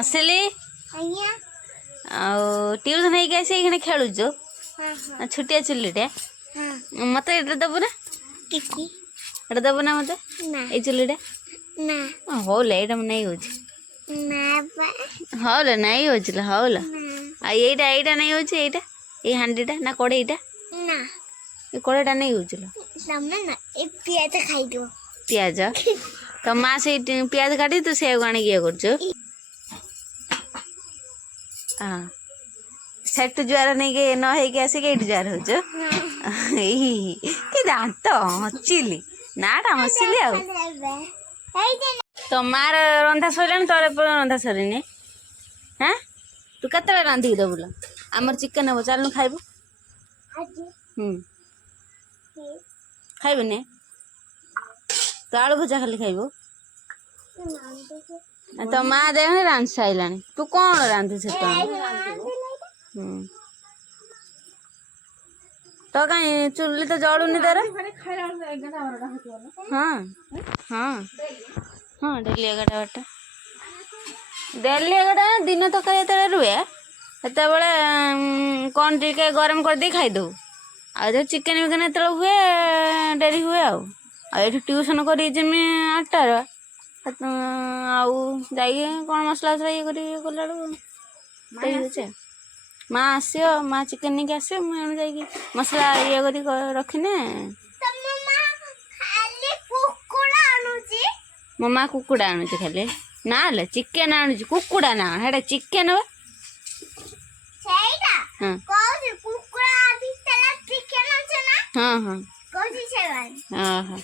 ଆସିଲି ଆଉ ଟ୍ୟୁସନ୍ ହେଇକି ଆସି ଏଇখানে ଖେଳୁଛୁ ଛୋଟିଆ ଚୁଲିଟେ ମତେ ଏଇଟା ଦେବୁ ନା ଏଇଟା ଦେବୁ ନା ମତେ ଏଇ ଚୁଲିଟା ହଉଲା ଏଇଟା ମୁଁ ନେଇ ହଉଛି ହଉଲା ନେଇ ହଉଛି ହଉଲା ଆଉ ଏଇଟା ଏଇଟା ନେଇ ହଉଛି ଏଇଟା ଏଇ ହାଣ୍ଡିଟା ନା କଡ଼େଇଟା ଏ କଡ଼େଇଟା ନେଇ ହଉଛି ପିଆଜ ତ ମା ସେଇ ପିଆଜ କାଟି ତୁ ସେଆକୁ ଆଣିକି ଇଏ କରୁଛୁ हाँ सेठ जुआर नहीं के न है कि आसिक एट जुआर हो कि दांत हचिली नाटा हसिली आ तो मार रंधा सर तोर रंधा सरनी हाँ तू कत रांधिक दबुल आमर चिकेन हम चलनु खाइबू खाइबने तो आलू भजा खाली खाइबू तो माँ देख रांध सारा तू कौन रांधु से तो कहीं चुली तो जलुनी तार हाँ हाँ हाँ डेली 11 डेली 11 दिन तक रुए से कौन टे गरम कर दे खाईदे आ चिकेन विकेन ये हुए डेरी हुए आई ट्यूशन कर 8टार आउ जाइए कौन मसला वसला ये कला माँ आसो माँ चिकेन नहीं आस मसला ये रखिने मो माँ कुकुड़ा आणुच खाली ना चिकेन आणुच कुकुड़ा ना हेटा चिकेन हाँ हाँ हाँ हाँ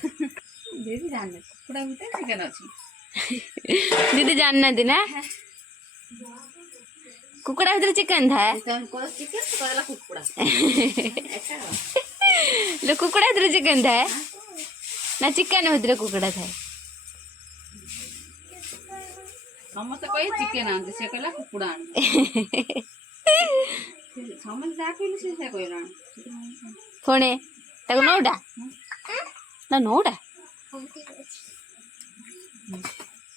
दीदी जानना थी ना कुकुड़ा भीतर चिकन था लो कुकुड़ा भीतर चिकन था ना चिकन भीतर कुकुड़ा था समस्त कहे चिकन आनते से कहला कुकुड़ा आन समस्त जा कहले से कहला फोने ताको नौडा ना नौडा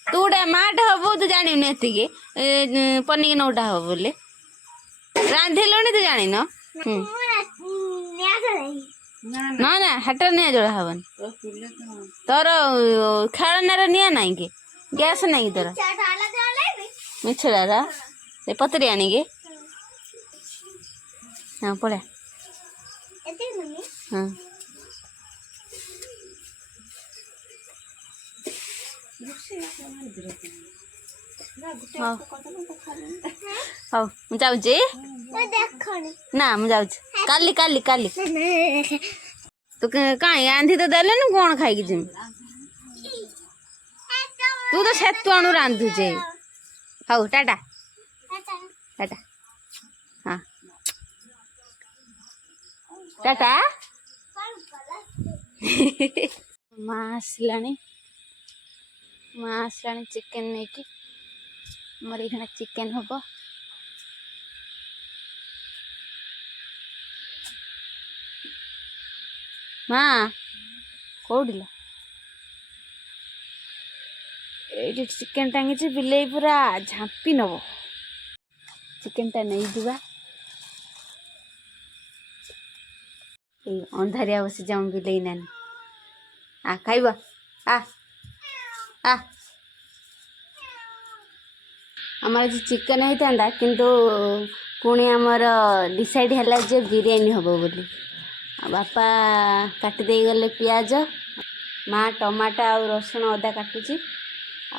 तू गोटे माटे हबू तू जानी एतिके पनिक नौटा हब बोले रांधिलुणी तू जानी न ना ना हाटर निया जोड़ा हबन तोर खेलनार निया नाई के गैस नहीं तोर मिछड़ा से पतरी आनी के हाँ पड़ा हाँ हाँ जाऊँ ना मुझे जाऊँ काली काली काली तो कहीं आंधी तो देले न कौन खाई जिम तू तो सेतु अणु रांधुचे हाउ टाटा टाटा हाँ टाटा माँ आसलानी माँ आसलानी चिकेन नहीं कि मोर ये चिकेन हम माँ कौटिल ये चिकेन टांगी बिले पूरा झांपी नब चिकेन टा नहीं दिवा अंधारिया बस जाऊँ बिले नानी आ खाइब आ आ आमर आज चिकेन होता किंतु पुणी आमर डिसाइड है जे बिरियानी हम बोली बापा काटी दे गले पियाज माँ टमाटा और रसुण अदा काटुची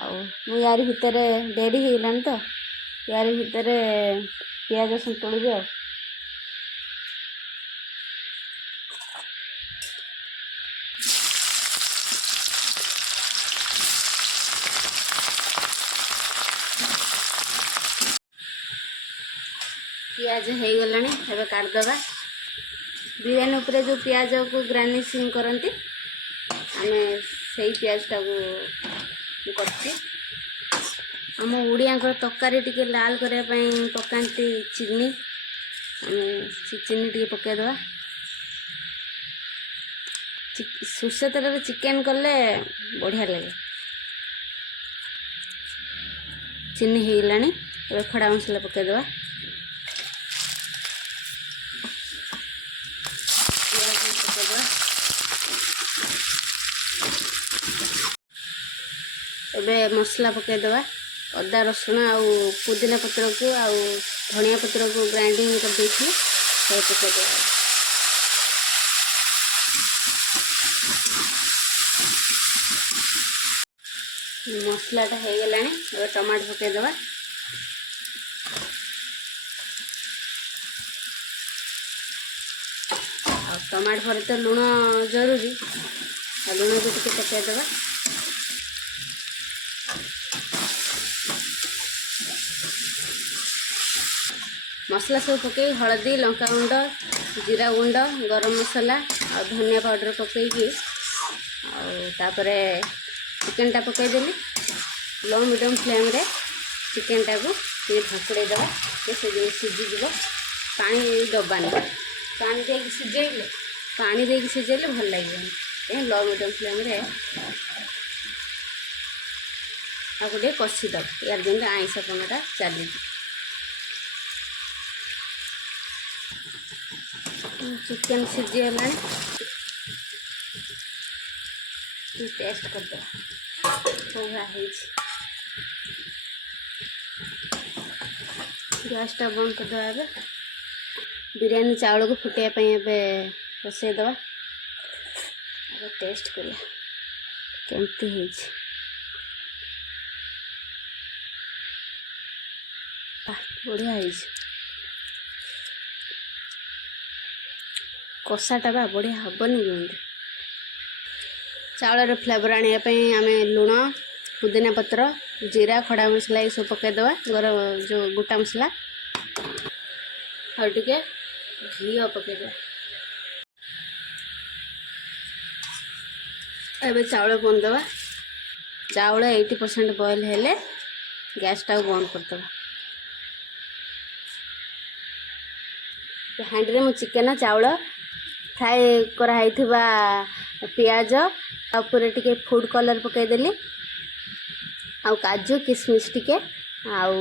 आउ यार भितर डेरी हो गलानी तो यार भितर पियाज सन्तुड़ी आ पियाज हो गलानी एबे काटदबा बिरियानी उपरे जो पियाज को ग्रानिशिंग करती आमे सही पियाज टाको करती आम ओडिया तरकारी टी लाल करने पकाती चीनी चीनी टी पकईदे सुरसा तेल चिकेन कले बढ़िया लगे ଚିନି ହେଇଗଲାଣି। ଏବେ ଖଡ଼ା ମସଲା ପକାଇଦେବା। ପିଆଜ ପକାଇଦେବା। ଏବେ ମସଲା ପକାଇଦେବା। ଅଦା ରସୁଣ ଆଉ ପୁଦିନା ପତ୍ରକୁ ଆଉ ଧନିଆ ପତ୍ରକୁ ଗ୍ରାଇଣ୍ଡିଙ୍ଗ କରିଦେଇଥିଲି ସେ ପକାଇଦେବା। ମସଲାଟା ହେଇଗଲାଣି। ଏବେ ଟମାଟୋ ପକାଇଦେବା। ଆଉ ଟମାଟୋ ପରେ ତ ଲୁଣ ଜରୁରୀ, ଆଉ ଲୁଣକୁ ଟିକେ ପକାଇଦେବା। ମସଲା ସବୁ ପକାଇ ହଳଦୀ, ଲଙ୍କାଗୁଣ୍ଡ, ଜିରା ଗୁଣ୍ଡ, ଗରମ ମସଲା ଆଉ ଧନିଆ ପାଉଡ଼ର ପକାଇକି ଆଉ ତାପରେ ଚିକେନଟା ପକାଇଦେଲି। ଲୋ ମିଡ଼ିୟମ୍ ଫ୍ଲେମ୍ରେ ଚିକେନଟାକୁ ଟିକେ ଢାଙ୍କୁଡ଼େଇ ଦେବା। ସେ ସିଝିଯିବ। ପାଣି ଦେବାନି। ପାଣି ଦେଇକି ସିଝେଇଲେ ଭଲ ଲାଗିବନି। ଲୋ ମିଡ଼ିୟମ୍ ଫ୍ଲେମ୍ରେ ତାକୁ ଟିକେ କଷିଦେବା। ୟାର ଯେମିତି ଆଇଁଷପଣଟା ଚାଲିଯିବ। ଚିକେନ ସିଝିଗଲାଣି। ଟେଷ୍ଟ କରିଦେବା ପୁରା ହେଇଛି। ଗ୍ୟାସ୍ଟା ବନ୍ଦ କରିଦେବା। ଏବେ ବିରିୟାନୀ ଚାଉଳକୁ ଫୁଟାଇବା ପାଇଁ ଏବେ ବସାଇଦେବା। ଏବେ ଟେଷ୍ଟ କରିବା କେମିତି ହେଇଛି। ବଢ଼ିଆ ହେଇଛି। କଷାଟା ବା ବଢ଼ିଆ ହେବନି କେମିତି। ଚାଉଳର ଫ୍ଲେଭର ଆଣିବା ପାଇଁ ଆମେ ଲୁଣ, ପୁଦିନା ପତ୍ର, ଜିରା, ଖଡ଼ା ମସଲା ଏସବୁ ପକାଇଦେବା। ଯେଉଁ ଗୋଟା ମସଲା ଆଉ ଟିକେ ଘିଅ ପକାଇଦେବା। ଏବେ ଚାଉଳ ବନ୍ଦ। ଚାଉଳ 80% ବଏଲ୍ ହେଲେ ଗ୍ୟାସ୍ଟାକୁ ବନ୍ଦ କରିଦେବା। ହାଣ୍ଡିରେ ମୁଁ ଚିକେନ ଚାଉଳ ଫ୍ରାଏ କରାହେଇଥିବା ପିଆଜ ଉପରେ ଟିକେ ଫୁଡ୍ କଲର୍ ପକାଇଦେଲି, ଆଉ କାଜୁ କିସମିସ୍ ଟିକେ ଆଉ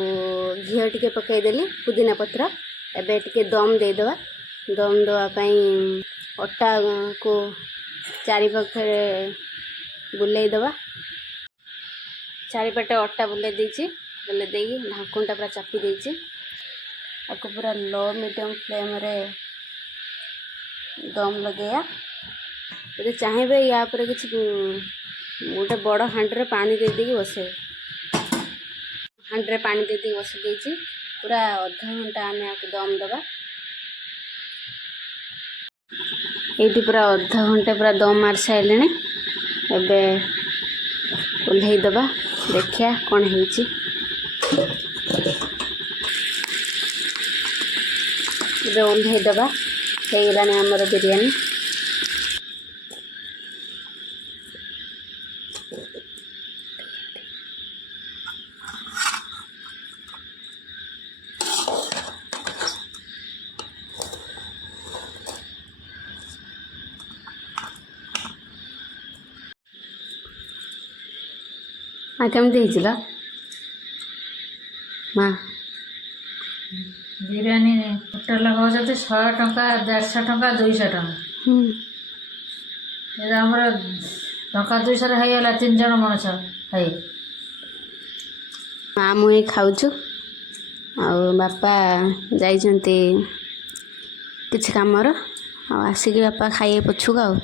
ଘିଅ ଟିକେ ପକାଇଦେଲି, ପୁଦିନା ପତ୍ର। ଏବେ ଟିକେ ଦମ୍ ଦେଇଦେବା। ଦମ୍ ଦେବା ପାଇଁ ଅଟାକୁ ଚାରିପାଖରେ ବୁଲେଇଦେବା। ଚାରିପଟେ ଅଟା ବୁଲେଇ ଦେଇଛି। ବୁଲେଇ ଦେଇକି ଢାଙ୍କୁଣଟା ପୁରା ଚାପି ଦେଇଛି। ତାକୁ ପୁରା ଲୋ ମିଡ଼ିୟମ୍ ଫ୍ଲେମ୍ରେ ଦମ୍ ଲଗେଇବା। ଯଦି ଚାହିଁବେ ୟା ଉପରେ କିଛି ଗୋଟେ ବଡ଼ ହାଣ୍ଡିରେ ପାଣି ଦେଇଦେଇକି ବସେଇବେ। ହାଣ୍ଡିରେ ପାଣି ଦେଇଦେଇକି ବସେଇ ଦେଇଛି। ପୁରା ଅଧଘଣ୍ଟା ଆମେ ଆକୁ ଦମ୍ ଦେବା। ଏଇଠି ପୁରା ଅଧଘଣ୍ଟେ ପୁରା ଦମ୍ ମାରି ସାରିଲେଣି। ଏବେ ଓହ୍ଲେଇ ଦେବା। ଦେଖିବା କ'ଣ ହେଇଛି। ଏବେ ଓହ୍ଲେଇ ଦେବା। ହେଇଗଲାଣି ଆମର ବିରିୟାନୀ। କେମିତି ହେଇছিল ମା? ବିରିୟାନୀ ହୋଟେଲ କହୁଛନ୍ତି 100 ଟଙ୍କା, 150 ଟଙ୍କା, 200 ଟଙ୍କା। ଏବେ ଆମର ଟଙ୍କା 200 ହେଇଗଲା 3 ଜଣ ମଣିଷ ହେଇ। ମା ମୁଁ ଏଇ ଖାଉଛୁ। ଆଉ ବାପା ଯାଇଛନ୍ତି କିଛି କାମର। ଆଉ ଆସିକି ବାପା ଖାଇବେ ପଛକୁ ଆଉ।